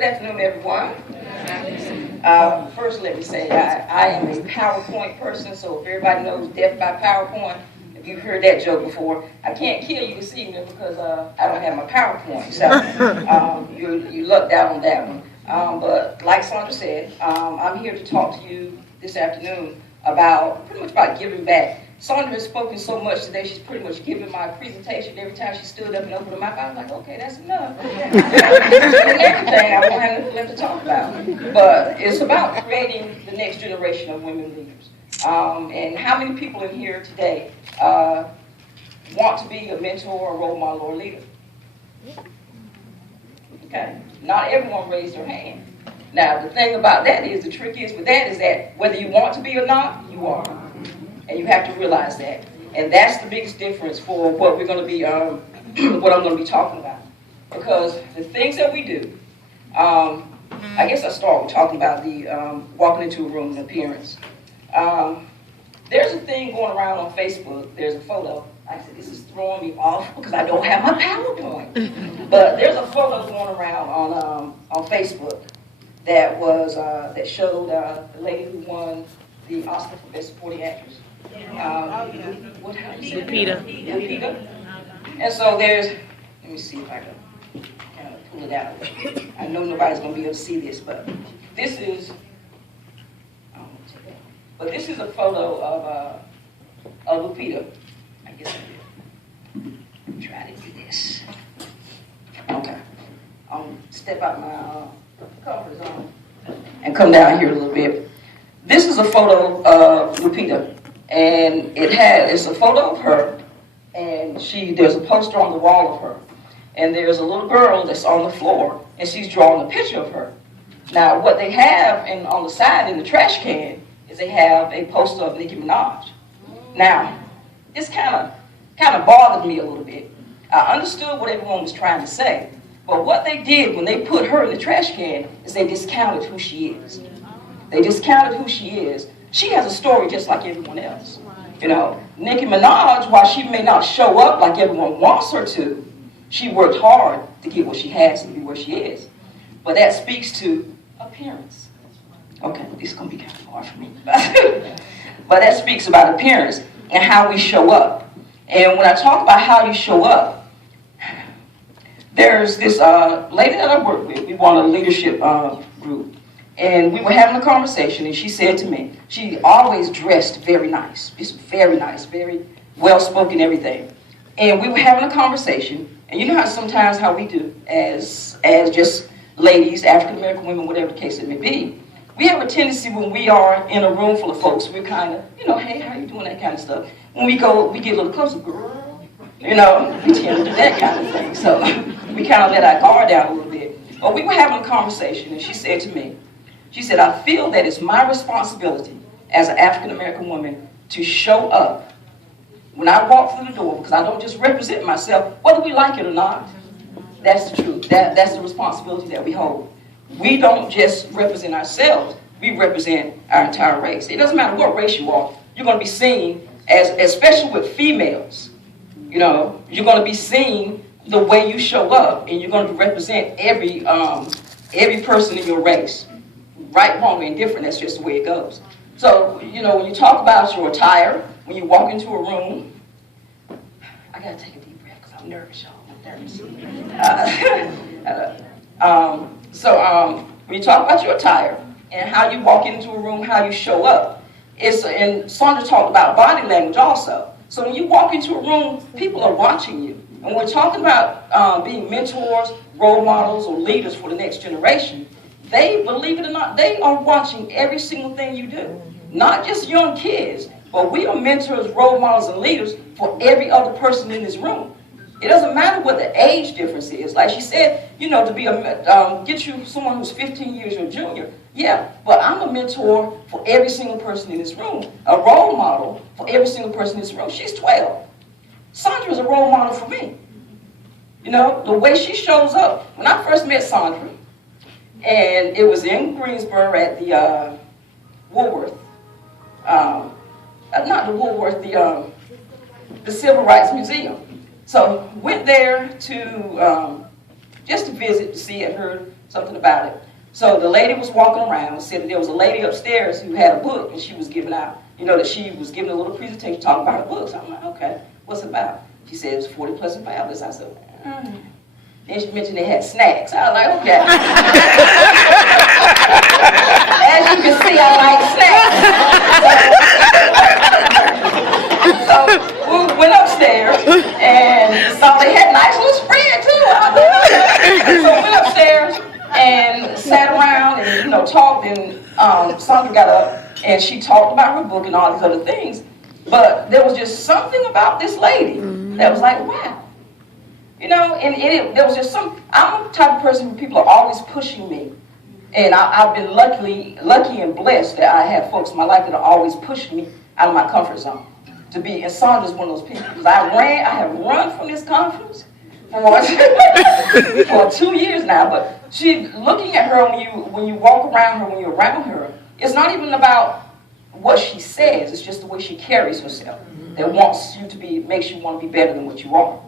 Good afternoon, everyone. First, let me say I am a PowerPoint person, so if everybody knows death by PowerPoint, if you've heard that joke before, I can't kill you this evening because I don't have my PowerPoint. So you lucked out on that one. But like Sandra said, I'm here to talk to you this afternoon pretty much about giving back. Sandra has spoken so much today, she's pretty much given my presentation. Every time she stood up and opened her mouth, I was like, okay, that's enough. And everything, I won't have nothing left to talk about. But it's about creating the next generation of women leaders. And how many people in here today want to be a mentor, a role model, or a leader? Okay, not everyone raised their hand. Now, the thing about that is, the trick is with that is that whether you want to be or not, you are. And you have to realize that. And that's the biggest difference for what we're going to be, what I'm going to be talking about. Because the things that we do, I guess I'll start with talking about the walking into a room and appearance. There's a thing going around on Facebook. There's a photo. I said, this is throwing me off because I don't have my PowerPoint. But there's a photo going around on Facebook that was that showed the lady who won the Oscar for Best Supporting Actress. Lupita. And so there's, let me see if I can kind of pull it out. I know nobody's going to be able to see this, but this is, this is a photo of Lupita. I guess I will try to do this. Okay. I'll step out my comfort zone and come down here a little bit. This is a photo of Lupita, and it's a photo of her, and there's a poster on the wall of her, and there's a little girl that's on the floor, and she's drawing a picture of her. Now, what they have on the side in the trash can is they have a poster of Nicki Minaj. Now, this kind of bothered me a little bit. I understood what everyone was trying to say, but what they did when they put her in the trash can is they discounted who she is. They discounted who she is. She has a story just like everyone else. You know, Nicki Minaj, while she may not show up like everyone wants her to, she worked hard to get what she has and be where she is. But that speaks to appearance. Okay, this is going to be kind of hard for me. But that speaks about appearance and how we show up. And when I talk about how you show up, there's this lady that I work with. We won a leadership group. And we were having a conversation, and she said to me, she always dressed very nice, just very nice, very well-spoken, everything. And we were having a conversation, and you know how sometimes how we do as just ladies, African-American women, whatever the case it may be, we have a tendency when we are in a room full of folks, we're kind of, hey, how you doing, that kind of stuff. When we go, we get a little closer, girl, we tend to do that kind of thing. So we kind of let our guard down a little bit. But we were having a conversation, and she said to me, she said, I feel that it's my responsibility as an African-American woman to show up when I walk through the door, because I don't just represent myself, whether we like it or not. That's the truth. That's the responsibility that we hold. We don't just represent ourselves. We represent our entire race. It doesn't matter what race you are. You're going to be seen, especially with females, you're going to be seen the way you show up, and you're going to represent every person in your race. Right, wrong, or indifferent, that's just the way it goes. So, when you talk about your attire, when you walk into a room, I gotta take a deep breath because I'm nervous, y'all. I'm nervous. When you talk about your attire and how you walk into a room, how you show up, and Sandra talked about body language also. So when you walk into a room, people are watching you. And we're talking about being mentors, role models, or leaders for the next generation. They, believe it or not, they are watching every single thing you do. Not just young kids, but we are mentors, role models, and leaders for every other person in this room. It doesn't matter what the age difference is. Like she said, to be get you someone who's 15 years your junior. Yeah, but I'm a mentor for every single person in this room. A role model for every single person in this room. She's 12. Sandra's a role model for me. The way she shows up. When I first met Sandra, and it was in Greensboro at the Woolworth, not the Woolworth, the Civil Rights Museum. So went there to just to visit, to see, and heard something about it. So the lady was walking around and said that there was a lady upstairs who had a book and she was giving out, that she was giving a little presentation talking about her books. I'm like, okay, what's it about? She said it was 40 plus and fabulous. I said, Then she mentioned they had snacks. I was like, okay. As you can see, I like snacks. So we went upstairs and saw they had nice little spread too. I was like, okay. So we went upstairs and sat around and talked, and Sandra got up and she talked about her book and all these other things. But there was just something about this lady that was like, wow. There was just I'm the type of person who people are always pushing me. And I've been lucky and blessed that I have folks in my life that are always pushing me out of my comfort zone. And Sandra's one of those people. Because I have run from this conference for 2 years now. But looking at her when you walk around her, when you're around her, it's not even about what she says. It's just the way she carries herself that makes you want to be better than what you are.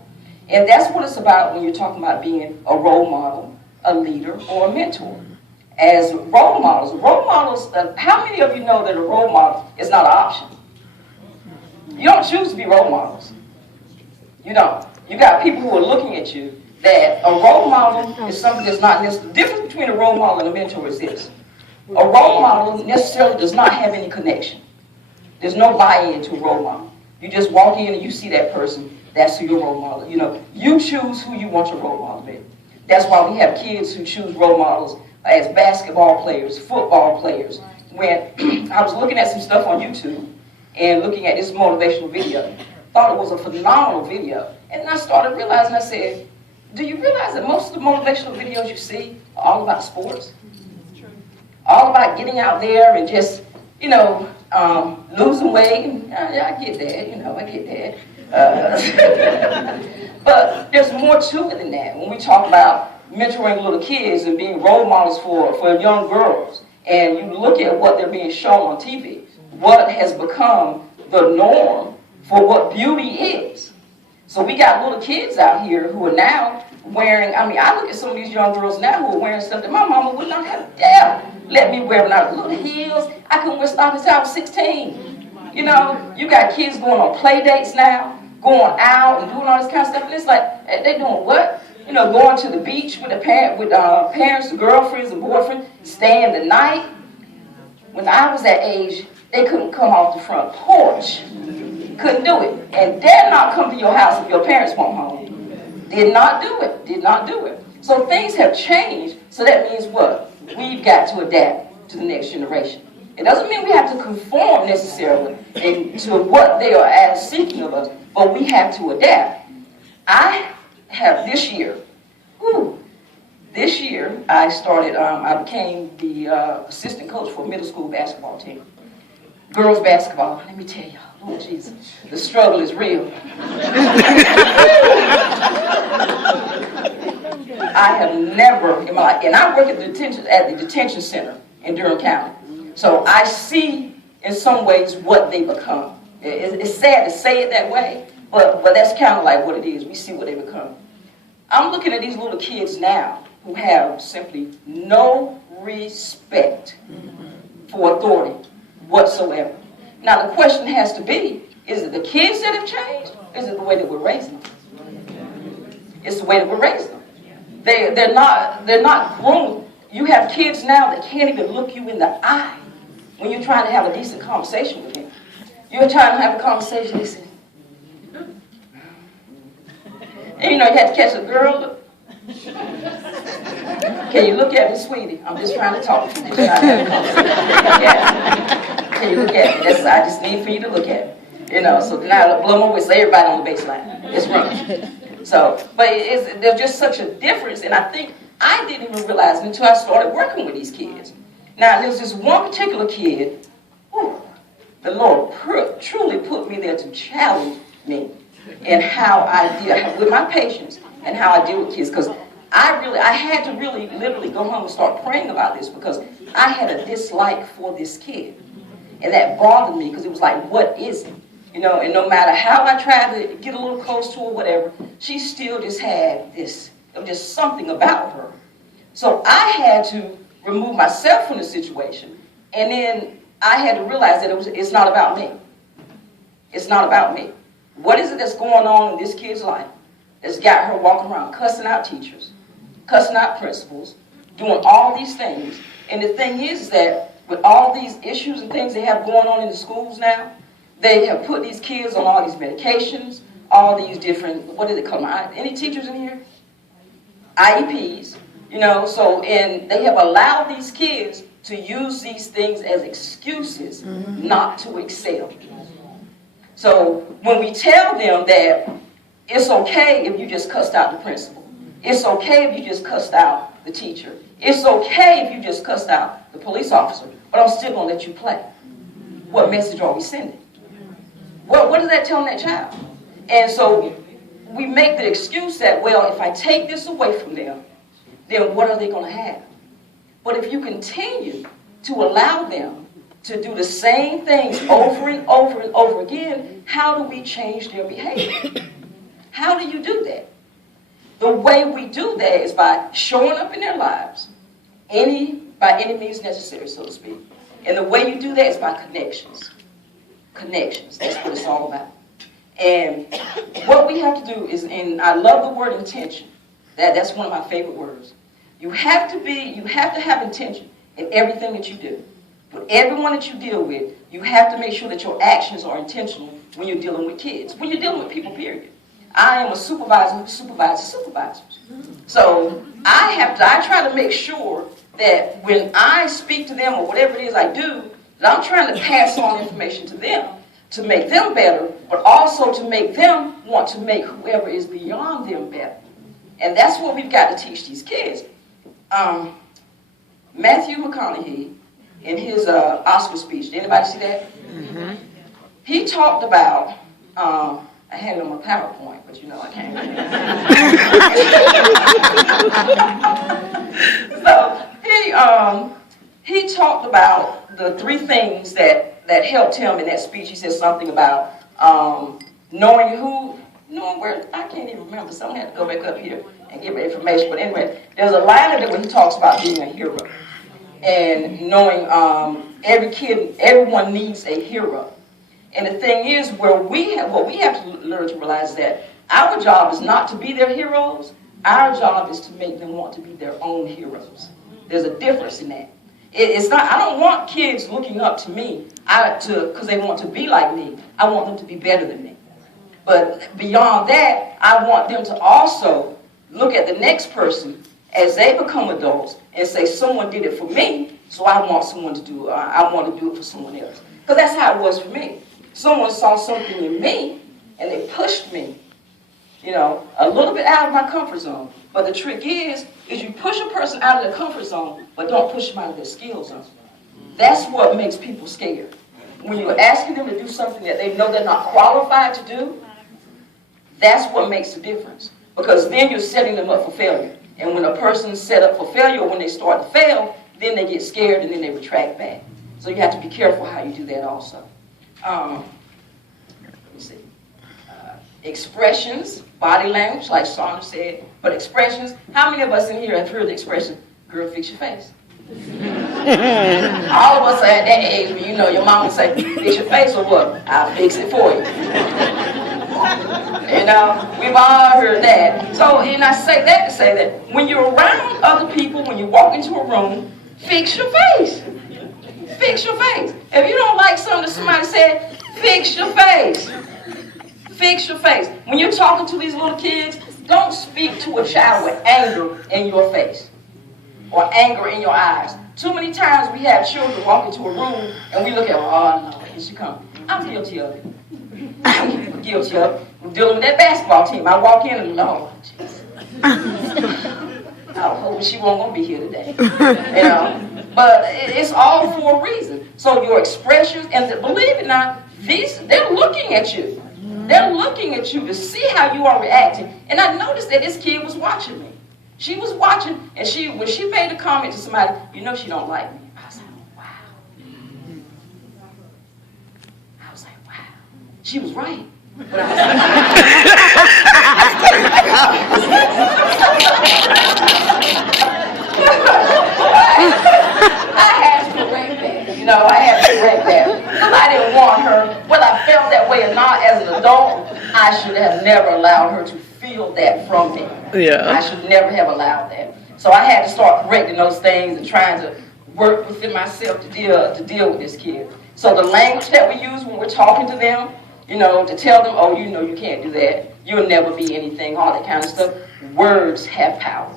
And that's what it's about when you're talking about being a role model, a leader, or a mentor. As role models, how many of you know that a role model is not an option? You don't choose to be role models. You don't. You got people who are looking at you that a role model is something that's not necessarily. The difference between a role model and a mentor is this. A role model necessarily does not have any connection. There's no buy-in to a role model. You just walk in and you see that person. That's who your role model. You choose who you want your role model to be. That's why we have kids who choose role models as basketball players, football players. When I was looking at some stuff on YouTube and looking at this motivational video, thought it was a phenomenal video. And then I started realizing, I said, do you realize that most of the motivational videos you see are all about sports? All about getting out there and just, losing weight. I get that, I get that. But there's more to it than that. When we talk about mentoring little kids and being role models for young girls, and you look at what they're being shown on TV, what has become the norm for what beauty is. So we got little kids out here who are now wearing, I look at some of these young girls now who are wearing stuff that my mama would not have dared let me wear when I was little heels. I couldn't wear stockings until I was 16. You got kids going on play dates now, going out and doing all this kind of stuff, and it's like, they doing what? Going to the beach with parents, girlfriends, and boyfriends, staying the night. When I was that age, they couldn't come off the front porch. Couldn't do it. And dare not come to your house if your parents weren't home. Did not do it. Did not do it. So things have changed, so that means what? We've got to adapt to the next generation. It doesn't mean we have to conform necessarily to what they are seeking of us, but we have to adapt. I have this year I started, I became the assistant coach for a middle school basketball team. Girls basketball, let me tell y'all, oh Jesus, the struggle is real. I have never in my life, and I work at the detention center in Durham County. So I see in some ways what they become. It's sad to say it that way, but that's kind of like what it is. We see what they become. I'm looking at these little kids now who have simply no respect for authority whatsoever. Now the question has to be, is it the kids that have changed? Or is it the way that we're raising them? It's the way that we're raising them. They're not grown. You have kids now that can't even look you in the eye when you're trying to have a decent conversation with them. You're trying to have a conversation, they say, and you had to catch a girl. Look. Can you look at me, sweetie? I'm just trying to talk to you. Can you look at me? I just need for you to look at me. So then I blow my whistle, everybody on the baseline. It's running. So, but there's just such a difference, and I think I didn't even realize it until I started working with these kids. Now, there's this one particular kid, the Lord truly put me there to challenge me in how I deal with my patients and how I deal with kids, because I had to really literally go home and start praying about this, because I had a dislike for this kid, and that bothered me, because it was like, what is it? And no matter how I tried to get a little close to her, whatever, she still just had this, just something about her So I had to remove myself from the situation, and then I had to realize that it's not about me. It's not about me. What is it that's going on in this kid's life that's got her walking around cussing out teachers, cussing out principals, doing all these things? And the thing is that with all these issues and things they have going on in the schools now, they have put these kids on all these medications, all these different, what do they call them? Any teachers in here? IEPs, you know, and they have allowed these kids to use these things as excuses not to excel. So when we tell them that it's okay if you just cussed out the principal, it's okay if you just cussed out the teacher, it's okay if you just cussed out the police officer, but I'm still going to let you play. What message are we sending? What is that telling that child? And so we make the excuse that, well, if I take this away from them, then what are they going to have? But if you continue to allow them to do the same things over and over and over again, how do we change their behavior? How do you do that? The way we do that is by showing up in their lives, by any means necessary, so to speak. And the way you do that is by connections. Connections, that's what it's all about. And what we have to do is, and I love the word intention. That's one of my favorite words. You have to have intention in everything that you do. With everyone that you deal with, you have to make sure that your actions are intentional when you're dealing with kids, when you're dealing with people, period. I am a supervisor who supervises supervisors. So I try to make sure that when I speak to them or whatever it is I do, that I'm trying to pass on information to them to make them better, but also to make them want to make whoever is beyond them better. And that's what we've got to teach these kids. Matthew McConaughey, in his Oscar speech, did anybody see that? Mm-hmm. He talked about, I had it on my PowerPoint, but you know I can't. So he talked about the three things that helped him in that speech. He said something about knowing where, I can't even remember, someone had to go back up here and give me information. But anyway, there's a line in it where he talks about being a hero. And knowing everyone needs a hero. And the thing is, what we have to learn to realize is that our job is not to be their heroes. Our job is to make them want to be their own heroes. There's a difference in that. It's not. I don't want kids looking up to me because they want to be like me. I want them to be better than me. But beyond that, I want them to also look at the next person as they become adults and say, someone did it for me, so I want someone to do it. I want to do it for someone else. Because that's how it was for me. Someone saw something in me, and they pushed me, a little bit out of my comfort zone. But the trick is you push a person out of their comfort zone, but don't push them out of their skill zone. That's what makes people scared. When you're asking them to do something that they know they're not qualified to do, that's what makes the difference. Because then you're setting them up for failure. And when a person's set up for failure, when they start to fail, then they get scared and then they retract back. So you have to be careful how you do that also. Let me see. Expressions, body language, like Sandra said. But expressions, how many of us in here have heard the expression, girl, fix your face? All of us are at that age where your mom would say, fix your face or what? I'll fix it for you. We've all heard that. So, and I say that to say that when you're around other people, when you walk into a room, fix your face. Fix your face. If you don't like something that somebody said, fix your face. Fix your face. When you're talking to these little kids, don't speak to a child with anger in your face or anger in your eyes. Too many times we have children walk into a room and we look at them, oh no, here she comes. I'm guilty of it. I'm guilty of it. I'm dealing with that basketball team. I walk in and Lord, Jesus. I was hoping she wasn't going to be here today. But it's all for a reason. So your expressions, and believe it or not, they're looking at you. They're looking at you to see how you are reacting. And I noticed that this kid was watching me. She was watching, and when she made a comment to somebody, she don't like me. I was like, wow. I was like, wow. She was right. But I was like, I should have never allowed her to feel that from me. Yeah. I should never have allowed that. So I had to start correcting those things and trying to work within myself to deal with this kid. So the language that we use when we're talking to them, you know, to tell them, oh, you know, you can't do that. You'll never be anything, all that kind of stuff. Words have power.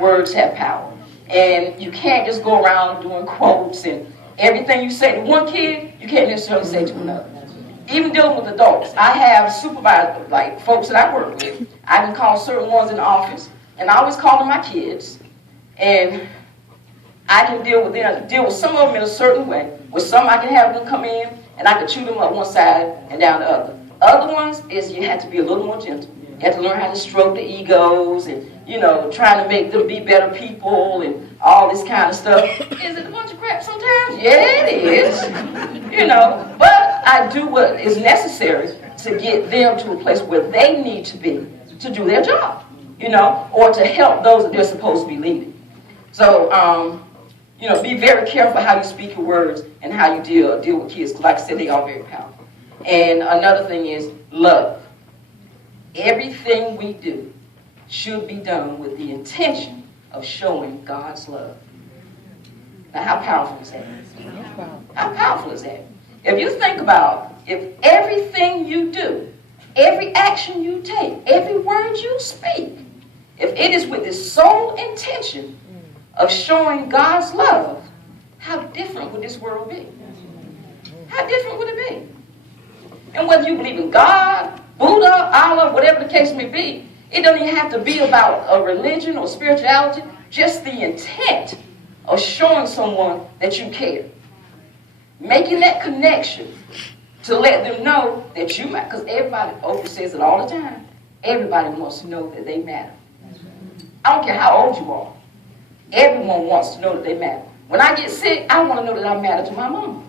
Words have power. And you can't just go around doing quotes and everything you say to one kid, you can't necessarily say to another. Even dealing with adults, I have supervisors, like folks that I work with. I can call certain ones in the office, and I always call them my kids. And I can deal with some of them in a certain way. With some, I can have them come in, and I can chew them up one side and down the other. Other ones is you have to be a little more gentle. You have to learn how to stroke the egos and, you know, trying to make them be better people and all this kind of stuff. Is it a bunch of crap sometimes? Yeah, it is. You know, but I do what is necessary to get them to a place where they need to be to do their job, you know, or to help those that they're supposed to be leading. So, you know, be very careful how you speak your words and how you deal with kids. Because like I said, they are very powerful. And another thing is love. Everything we do should be done with the intention of showing God's love. Now, how powerful is that? How powerful is that? If you think about, if everything you do, every action you take, every word you speak, if it is with the sole intention of showing God's love, how different would this world be? How different would it be? And whether you believe in God, Buddha, Allah, whatever the case may be, it doesn't even have to be about a religion or spirituality, just the intent of showing someone that you care. Making that connection to let them know that you matter. Because everybody, Oprah says it all the time, everybody wants to know that they matter. I don't care how old you are. Everyone wants to know that they matter. When I get sick, I want to know that I matter to my mama.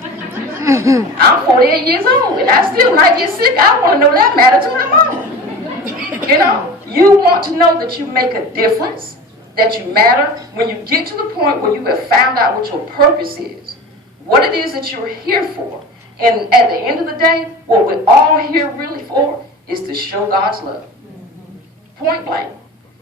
I'm 48 years old, and I still, when I get sick, I want to know that I matter to my mama. You know, you want to know that you make a difference, that you matter. When you get to the point where you have found out what your purpose is, what it is that you're here for, and at the end of the day, what we're all here really for is to show God's love. Point blank.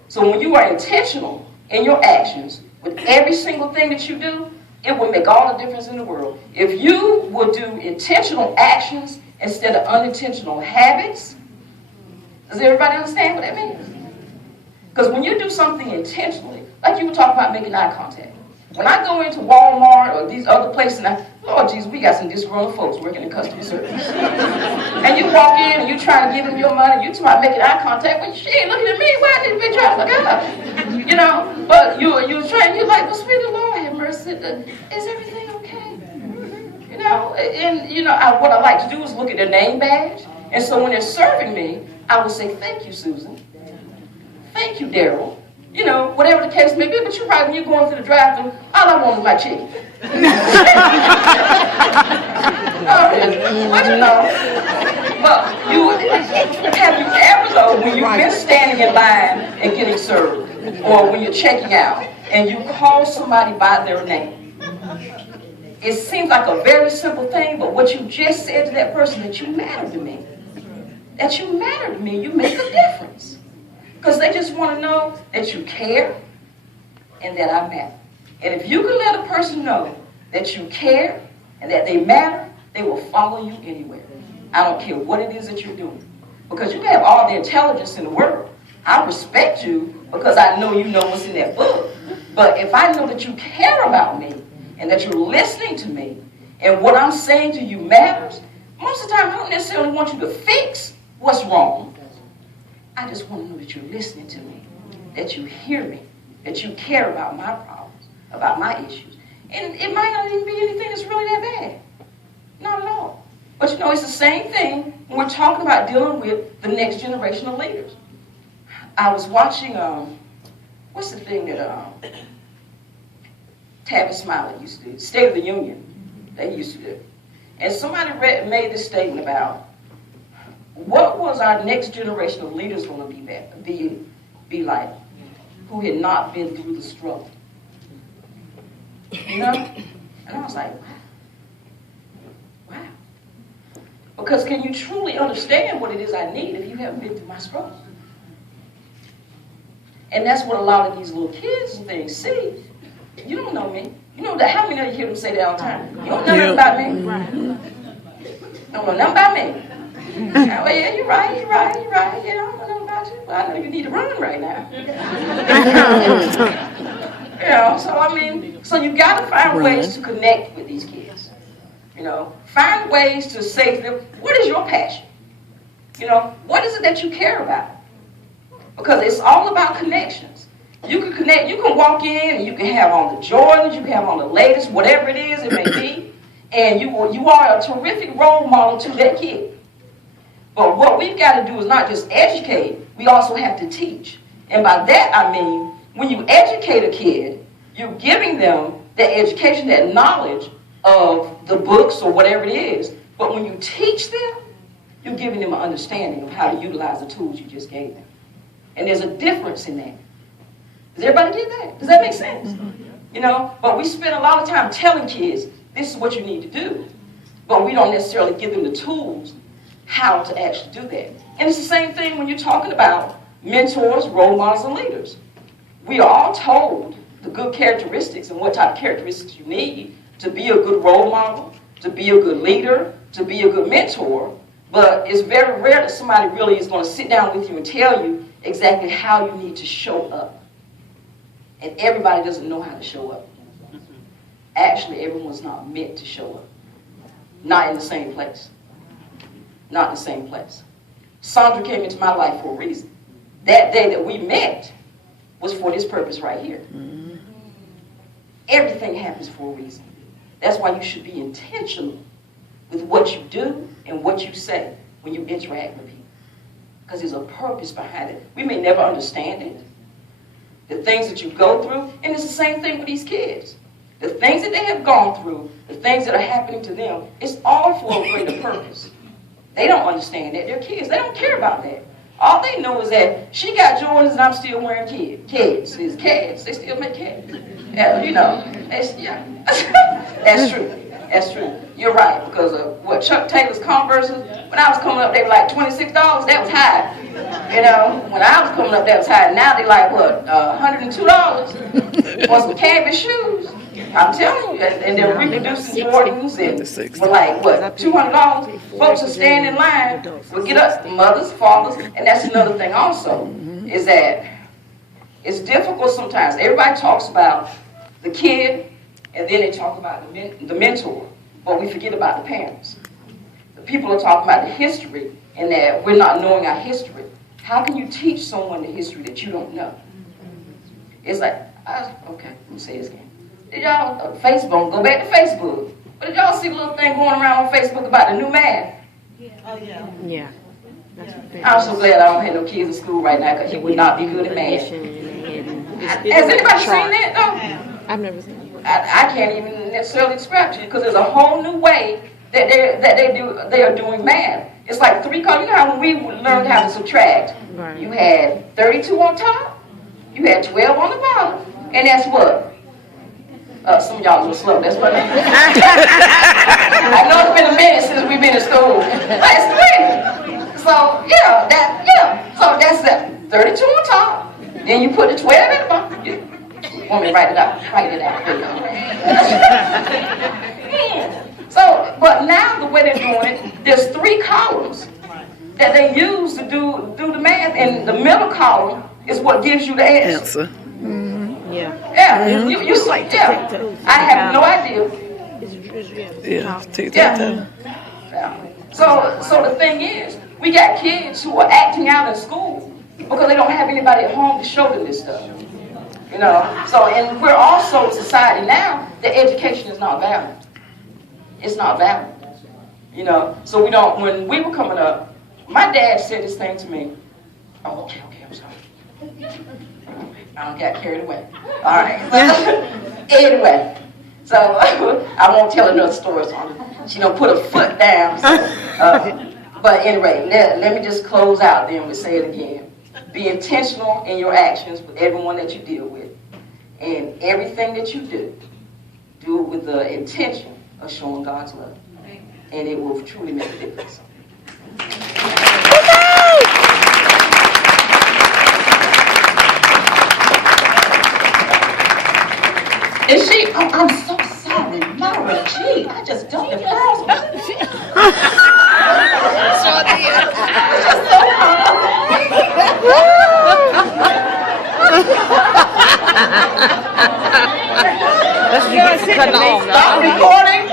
So when you are intentional in your actions, with every single thing that you do, it will make all the difference in the world. If you would do intentional actions instead of unintentional habits, does everybody understand what that means? Because when you do something intentionally, like you were talking about making eye contact. When I go into Walmart or these other places, and Lord Jesus, we got some disgruntled folks working in customer service. And you walk in and you try to give them your money, you try making eye contact, but she ain't looking at me, why did they try to look at her? You know, but you're trying, you're like, well, sweet Lord, have mercy, is everything okay? You know, and you know, what I like to do is look at their name badge, and so when they're serving me, I will say, thank you, Susan. Thank you, Daryl. You know, whatever the case may be, but you're right, when you're going through the drive-thru, all I want is my chicken. But you know, have you ever, though, when you've been standing in line and getting served, or when you're checking out, and you call somebody by their name? It seems like a very simple thing, but what you just said to that person, that you matter to me. That you matter to me, you make a difference. Because they just want to know that you care and that I matter. And if you can let a person know that you care and that they matter, they will follow you anywhere. I don't care what it is that you're doing. Because you have all the intelligence in the world. I respect you because I know you know what's in that book. But if I know that you care about me and that you're listening to me and what I'm saying to you matters, most of the time I don't necessarily want you to fix what's wrong. I just want to know that you're listening to me, that you hear me, that you care about my problems, about my issues. And it might not even be anything that's really that bad. Not at all. But you know, it's the same thing when we're talking about dealing with the next generation of leaders. I was watching, what's the thing that Tavis Smiley used to do? State of the Union, they used to do. And somebody made this statement about what was our next generation of leaders going to be like, who had not been through the struggle? You know? And I was like, wow. Because can you truly understand what it is I need if you haven't been through my struggle? And that's what a lot of these little kids and things see. You don't know me. You know that? How many of you hear them say that all the time? You don't know nothing about me. You don't know nothing about me. Well, yeah, you're right. Yeah, I don't know nothing about you. But I know you need to run right now. You know, so I mean, so you got to find ways to connect with these kids. You know, find ways to say to them, what is your passion? You know, what is it that you care about? Because it's all about connections. You can connect, you can walk in and you can have on the Jordans, you can have on the latest, whatever it is it may be, and you are a terrific role model to that kid. But what we've got to do is not just educate, we also have to teach. And by that I mean, when you educate a kid, you're giving them that education, that knowledge of the books or whatever it is. But when you teach them, you're giving them an understanding of how to utilize the tools you just gave them. And there's a difference in that. Does everybody get that? Does that make sense? You know, but we spend a lot of time telling kids, this is what you need to do. But we don't necessarily give them the tools how to actually do that. And it's the same thing when you're talking about mentors, role models, and leaders. We are all told the good characteristics and what type of characteristics you need to be a good role model, to be a good leader, to be a good mentor. But it's very rare that somebody really is going to sit down with you and tell you exactly how you need to show up. And everybody doesn't know how to show up. Actually, everyone's not meant to show up. Not in the same place. Not in the same place. Sandra came into my life for a reason. That day that we met was for this purpose right here. Everything happens for a reason. That's why you should be intentional with what you do and what you say when you interact with people. Because there's a purpose behind it. We may never understand it. The things that you go through, and it's the same thing with these kids. The things that they have gone through, the things that are happening to them, it's all for a greater purpose. They don't understand that. They're kids. They don't care about that. All they know is that she got Jordans and I'm still wearing kids. It's kids. They still make kids. Yeah, you know. That's true. That's true. You're right. Because of what Chuck Taylor's Converses, when I was coming up, they were like $26. That was high. You know, when I was coming up, that was high. Now they're like, what, $102 for some canvas shoes. I'm telling you, and they're reproducing Jordans and for like, what, $200? Folks are standing in line. We'll get us, mothers, fathers, and that's another thing also, is that it's difficult sometimes. Everybody talks about the kid, and then they talk about the mentor, but we forget about the parents. The people are talking about the history, and that we're not knowing our history. How can you teach someone the history that you don't know? It's like, okay, let me say this again. Did y'all, Facebook, go back to Facebook. But did y'all see the little thing going around on Facebook about the new math? Yeah. Oh, yeah. Yeah. I'm so glad I don't have no kids in school right now because you would not be good at math. Has anybody seen that though? I've never seen it. I can't even necessarily describe to you because there's a whole new way that they are doing math. It's like three colors. You know how when we learned how to subtract, Right. you had 32 on top, you had 12 on the bottom, and that's what? Some of y'all a little slow. That's what I know it's been a minute since we've been in school. But it's three. So so that's that 32 on top. Then you put the 12 at the bottom. You want me to write it out? Write it out. So, but now the way they're doing it, there's three columns that they use to do the math, and the middle column is what gives you the answer. Yeah. Yeah, you like I have no idea. Yeah. So the thing is, we got kids who are acting out in school because they don't have anybody at home to show them this stuff. You know. So, and we're also a society now that education is not valued. It's not valued. You know. So we don't. When we were coming up, my dad said this thing to me. Oh, okay, I'm sorry. I don't get carried away. All right. Anyway, so I won't tell another story. So she don't put a foot down. So, but anyway, let me just close out then. We'll say it again. Be intentional in your actions with everyone that you deal with, and everything that you do it with the intention of showing God's love, and it will truly make a difference. And she, I'm so sorry, Mara. Gee, I just don't the girls. That's you get to cut long. Stop recording.